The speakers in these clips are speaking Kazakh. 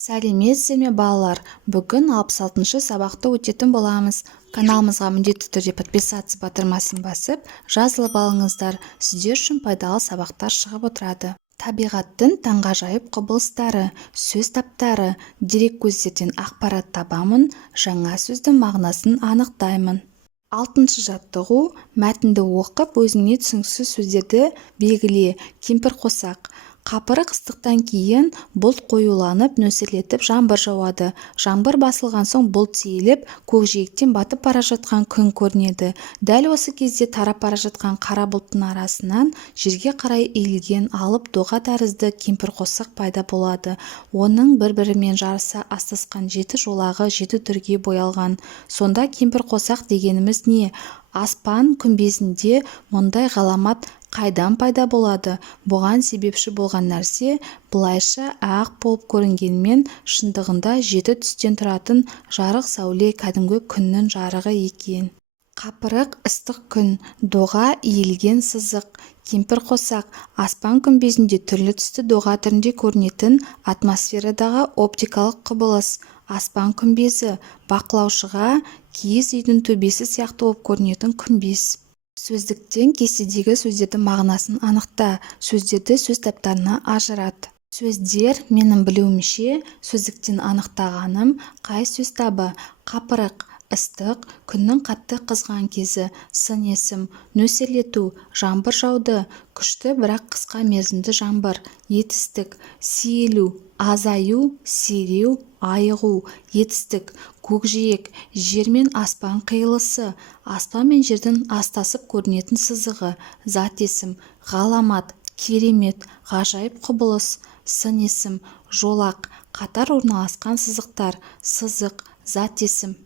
Сәлеметсіз ме балалар? Бүгін 66-шы сабақты өтетін боламыз. Каналымызға міндетті түрде подписаться батырмасын басып, жазылып алыңыздар. Сіздер үшін пайдалы сабақтар шығып отырады. Табиғаттың таңғажайып құбылыстары, сөз таптары, дереккөздерден ақпарат табамын, жаңа сөздің мағынасын анықтаймын. 6-шы жаттығу: мәтінді оқып, өзіңе түсініксіз сөздерді белгіле. Кемпірқосақ. Қапырық ыстықтан кейін бұлт қоюланып, нөсерлетіп жаңбыр жауады. Жаңбыр басылған соң бұлт сейіліп, көкжиектен батып бара жатқан күн көрінеді. Дәл осы кезде тарап бара жатқан қара бұлттың арасынан жерге қарай иілген алып доға тәрізді кемпірқосақ пайда болады. Оның бір-бірімен жарыса астасқан 7 жолағы 7 түрге боялған. Сонда кемпірқосақ дегеніміз не? Аспан күмбезінде мұндай ғаламат қайдан пайда болады? Бұған себепші болған нәрсе былайша ақ болып көрінгенмен шындығында 7 түстен тұратын жарық сәуле кәдімгі күннің жарығы екен. Қапырық ыстық күн, доға иілген сызық. Кемпірқосақ аспан күмбезінде түрлі түсті доға түрінде көрінетін атмосферадағы оптикалық құбылыс. Аспан күмбезі бақылаушыға киіз үйдің төбесі сияқты болып көрінетін күмбез. Сөздіктен кестедегі сөздердің мағынасын анықта. Сөздерді сөз таптарына ажырат. Сөздер, менің білуімше, сөздіктен анықтағаным: қай сөз табы? Қапырық, ыстық, күннің қатты қызған кезі. Сын есім, нөсерлету, жаңбыр жауды, күшті бірақ қысқа мерзімді жаңбыр. Етістік, сейілу, азаю, сиреу, айығу. Етістік, көкжиек, жер мен аспан қиылысы, аспан мен жердің астасып көрінетін сызығы. Зат есім, ғаламат, керемет, ғажайып құбылыс. Сын есім, жолақ, қатар орналасқан сызықтар, сызық. Зат есім.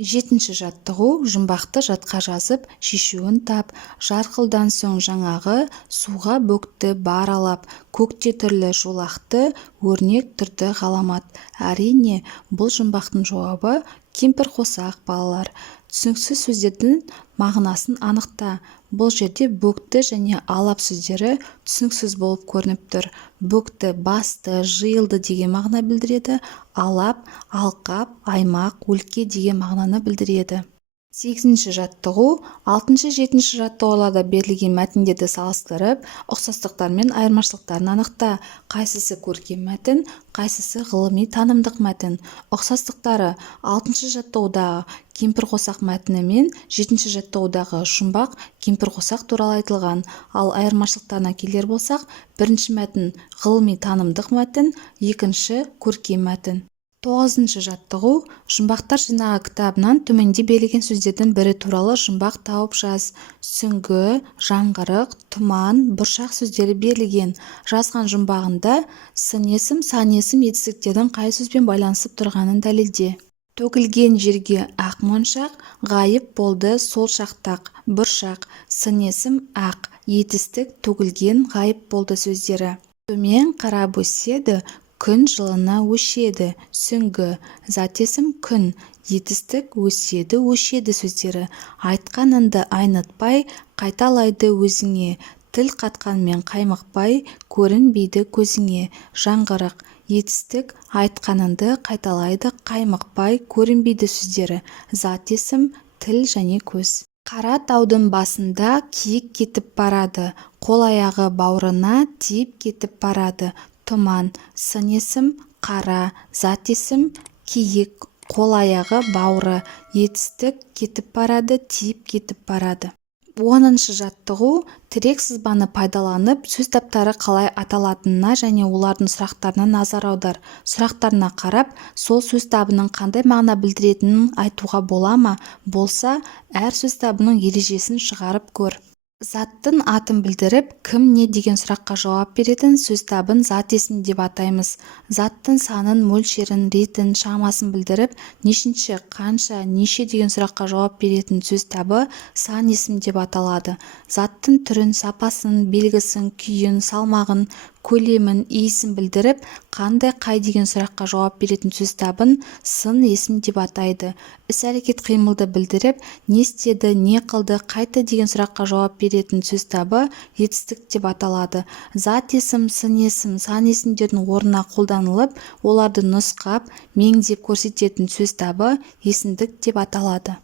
7-ші жаттығу: жұмбақты жатқа жазып, шешуін тап. Жарқылдан соң жаңағы суға бөкті баралап, көкте түрлі жолақты, өрнек түрді ғаламат. Әрине, бұл жұмбақтың жауабы кемпірқосақ балалар. Түсініксіз сөздердің мағынасын анықта. Бұл жерде бөкті және алап сөздері түсініксіз болып көрініп тұр. Бөкті басты, жиылды деген мағына білдіреді. Алап, алқап, аймақ, өлке деген мағынаны білдіреді. 8-ші жаттығу: 6-7-ші жаттығуларда берілген мәтіндерді салыстырып, ұқсастықтар мен айырмашылықтарын анықта. Қайсысы көркем мәтін, қайсысы ғылыми танымдық мәтін? Ұқсастықтары: 6-ші жаттығудағы кемпірқосақ мәтіні мен 7-ші жаттығудағы жұмбақ кемпірқосақ туралы айтылған. Ал айырмашылықтарына келер болсақ, бірінші мәтін ғылыми танымдық мәтін, екінші көркем мәтін. 9-ші жаттығу: жұмбақтар жинағы кітабынан төменде берілген сөздердің бірі туралы жұмбақ тауып жаз. Сүңгі, жаңғырық, тұман, бұршақ сөздері берілген. Жазған жұмбағында сын есім, сан есім етістіктердің қай сөзбен байланысып тұрғанын дәлелде. Төгілген жерге ақ моншақ, ғайып болды сол шақтақ. Бұршақ, сын есім, ақ, етістік, төгілген, ғайып болды сөздері. Төмен қарап өседі, күн жылына өшеді. Сүңгі, зат есім, күн, етістік, өседі, өшеді сөздері. Айтқаныңды айнытпай, қайталайды өзіңе. Тіл қатқанмен қаймықпай, көрінбейді көзіңе. Жаңғырық, етістік, айтқаныңды қайталайды, қаймықпай, көрінбейді сөздері. Зат есім, тіл және көз. Қара таудың басында киік кетіп барады, қол аяғы бауырына тиіп кетіп барады. Тұман, сын есім, қара, зат есім, киік, қол аяғы бауыры, етістік, кетіп барады, тиіп кетіп барады. 10-шы жаттығу: тірек сызбаны пайдаланып, сөз таптары қалай аталатынына және олардың сұрақтарына назар аудар. Сұрақтарына қарап, сол сөз табының қандай мағына білдіретінін айтуға бола ма? Болса, әр сөз табының ережесін шығарып көр. Заттың атын білдіріп, кім не деген сұраққа жауап беретін сөз табын зат есім деп атаймыз. Заттың санын, мөлшерін, ретін, шамасын білдіріп, нешінші, қанша, неше деген сұраққа жауап беретін сөз табы сан есім деп аталады. Заттың түрін, сапасын, белгісін, күйін, салмағын, көлемін, иісін білдіріп, қандай, қай деген сұраққа жауап беретін сөз табын сын есім деп атайды. Іс-әрекет қимылды білдіріп, не істеді, не қылды, қайта деген сұраққа жауап беретін сөз табы етістік деп аталады. Зат есім, сын есім, сан есімдердің орнына қолданылып, оларды нұсқап, меңзеп көрсететін сөз табы есімдік деп аталады.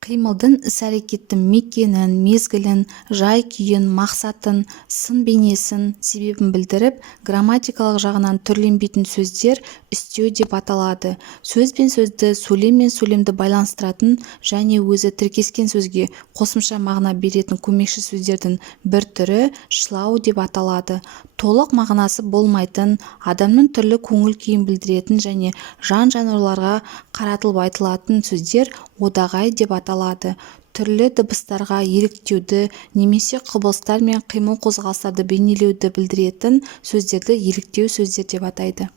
Қимылдың іс-әрекеттің мекенін, мезгілін, жай-күйін, мақсатын, сын бейнесін, себебін білдіріп, грамматикалық жағынан түрленбейтін сөздер үстеу деп аталады. Сөз бен сөзді, сөйлем мен сөйлемді байланыстыратын және өзі тіркескен сөзге қосымша мағына беретін көмекші сөздердің бір түрі шылау деп аталады. Толық мағынасы болмайтын, адамның түрлі көңіл-күйін білдіретін және жан-жануарларға қаратылып айтылатын сөздер одағай деп аталады. Түрлі дыбыстарға еліктеуді немесе құбылыстар мен қимыл-қозғалыстарды бейнелеуді білдіретін сөздерді еліктеу сөздер деп атайды.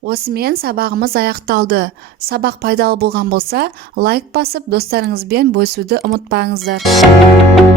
Осымен сабағымыз аяқталды. Сабақ пайдалы болған болса, лайк басып, достарыңызбен бөлісуді ұмытпаңыздар.